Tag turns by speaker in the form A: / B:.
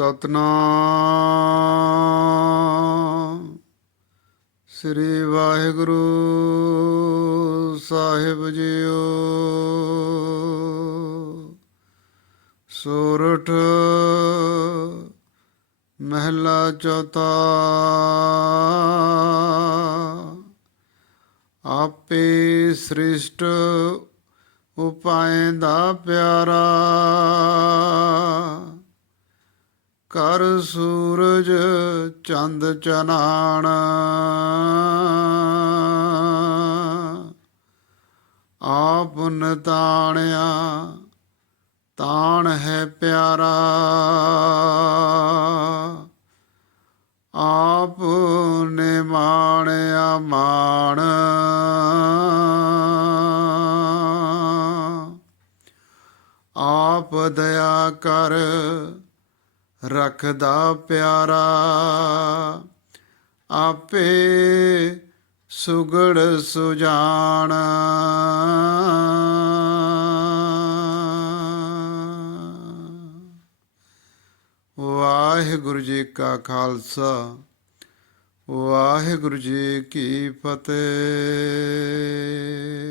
A: ਸਤਨਾਮ। ਸ੍ਰੀ ਵਾਹਿਗੁਰੂ ਸਾਹਿਬ ਜੀਓ। ਸੋਰਠ ਮਹਿਲਾ ਚੌਥਾ। ਆਪੇ ਸ੍ਰਿਸ਼ਟ ਉਪਾਏ ਦਾ ਪਿਆਰਾ। ਕਰ ਸੂਰਜ ਚੰਦ ਚਨਾਣ। ਆਪ ਨਤਾਣਿਆ, ਤਾਣ ਹੈ ਪਿਆਰਾ। ਆਪ ਨੇ ਮਾਣਿਆ ਮਾਣ। ਆਪ ਦਇਆ ਕਰ ਰੱਖਦਾ ਪਿਆਰਾ। ਆਪੇ ਸੁਗੜ ਸੁਜਾਨ। ਵਾਹਿਗੁਰੂ ਜੀ ਕਾ ਖਾਲਸਾ ਵਾਹਿਗੁਰੂ ਜੀ ਕੀ ਫਤਿਹ।